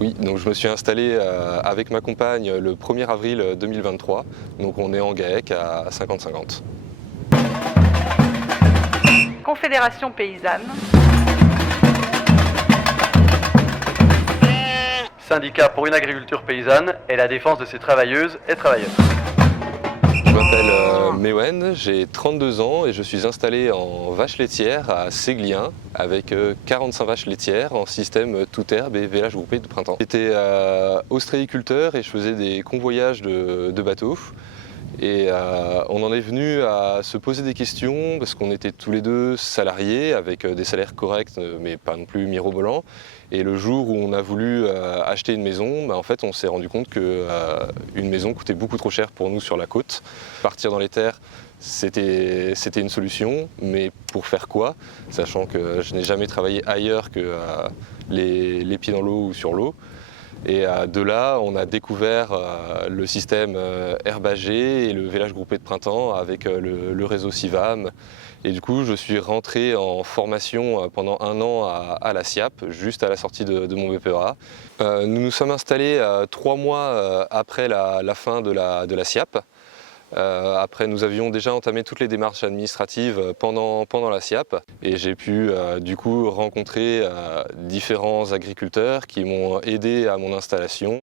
Oui, donc je me suis installé avec ma compagne le 1er avril 2023, donc on est en GAEC à 50-50. Confédération paysanne. Syndicat pour une agriculture paysanne et la défense de ses travailleuses et travailleurs. Je m'appelle Mewen, j'ai 32 ans et je suis installé en vache laitière à Séglien avec 45 vaches laitières en système toute herbe et vélage groupé de printemps. J'étais ostréiculteur et je faisais des convoyages de bateaux. Et on en est venu à se poser des questions parce qu'on était tous les deux salariés avec des salaires corrects mais pas non plus mirobolants. Et le jour où on a voulu acheter une maison, en fait on s'est rendu compte qu'une maison coûtait beaucoup trop cher pour nous sur la côte. Partir dans les terres, c'était une solution, mais pour faire quoi? Sachant que je n'ai jamais travaillé ailleurs que les pieds dans l'eau ou sur l'eau. Et de là, on a découvert le système herbagé et le vélage groupé de printemps avec le réseau CIVAM. Et du coup, je suis rentré en formation pendant 1 an à la SIAP, juste à la sortie de mon BPEA. Nous nous sommes installés 3 mois après la fin de la SIAP. Après, nous avions déjà entamé toutes les démarches administratives pendant la SIAP et j'ai pu du coup rencontrer différents agriculteurs qui m'ont aidé à mon installation.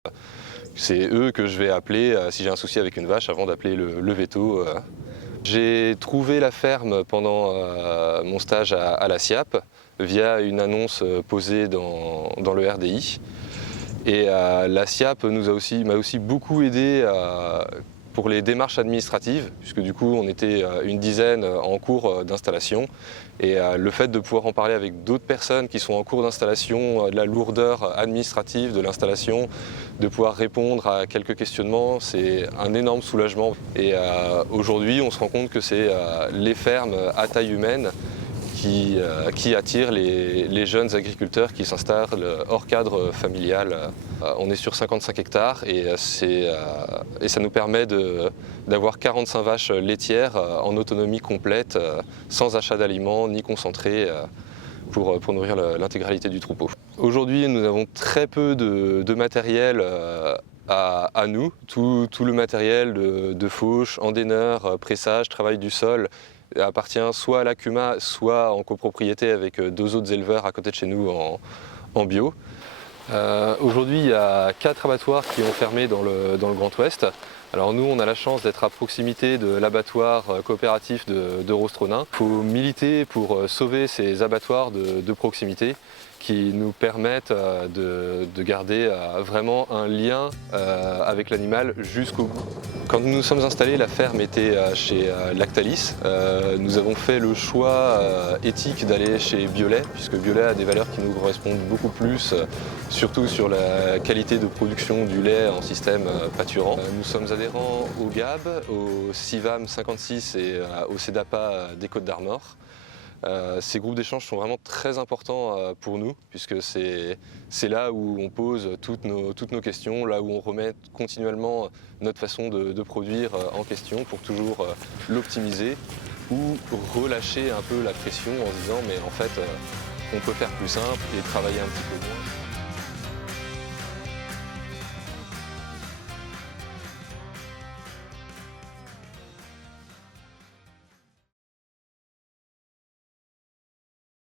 C'est eux que je vais appeler si j'ai un souci avec une vache avant d'appeler le veto. J'ai trouvé la ferme pendant mon stage à la SIAP via une annonce posée dans le RDI. Et la SIAP m'a aussi beaucoup aidé pour les démarches administratives, puisque du coup on était une dizaine en cours d'installation. Et le fait de pouvoir en parler avec d'autres personnes qui sont en cours d'installation, de la lourdeur administrative de l'installation, de pouvoir répondre à quelques questionnements, c'est un énorme soulagement. Et aujourd'hui on se rend compte que c'est les fermes à taille humaine qui attire les jeunes agriculteurs qui s'installent hors cadre familial. On est sur 55 hectares et ça nous permet d'avoir 45 vaches laitières en autonomie complète, sans achat d'aliments ni concentré pour nourrir l'intégralité du troupeau. Aujourd'hui, nous avons très peu de matériel à nous. Tout le matériel de fauche, endaineur, pressage, travail du sol appartient soit à l'ACUMA, soit en copropriété avec 2 autres éleveurs à côté de chez nous en bio. Aujourd'hui, il y a 4 abattoirs qui ont fermé dans le Grand Ouest. Alors nous, on a la chance d'être à proximité de l'abattoir coopératif de Rostronin. Il faut militer pour sauver ces abattoirs de proximité qui nous permettent de garder vraiment un lien avec l'animal jusqu'au bout. Quand nous nous sommes installés, la ferme était chez Lactalis. Nous avons fait le choix éthique d'aller chez Biolais, puisque Biolais a des valeurs qui nous correspondent beaucoup plus, surtout sur la qualité de production du lait en système pâturant. Nous sommes adhérents au GAB, au CIVAM 56 et au CEDAPA des Côtes-d'Armor. Ces groupes d'échange sont vraiment très importants pour nous, puisque c'est là où on pose toutes nos questions, là où on remet continuellement notre façon de produire en question pour toujours l'optimiser ou relâcher un peu la pression en se disant mais en fait on peut faire plus simple et travailler un petit peu moins.